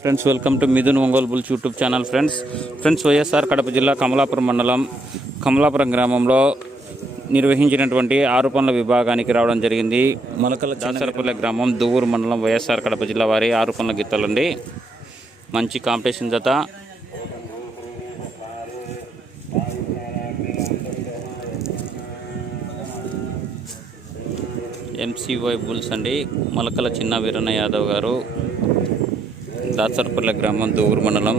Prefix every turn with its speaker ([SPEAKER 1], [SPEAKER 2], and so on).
[SPEAKER 1] Friends welcome to Mithun Ongole bulls YouTube channel friends friends YSR Kadapa జిల్లా కమలాపురం మండలం కమలాపురం గ్రామంలో నిర్వహించినటువంటి ఆరు పనుల విభాగానికి రావడం జరిగింది. మొలకల దాసరపల్లె గ్రామం దువ్వూరు మండలం వైఎస్ఆర్ కడప జిల్లా వారి ఆరు పనుల గిత్తలండి. మంచి కాంపిటీషన్ జత. ఎంసీవై బుల్స్ అండి. మొలకల చిన్న వీరన్న యాదవ్ గారు దాసరపల్లె గ్రామం దూరు మండలం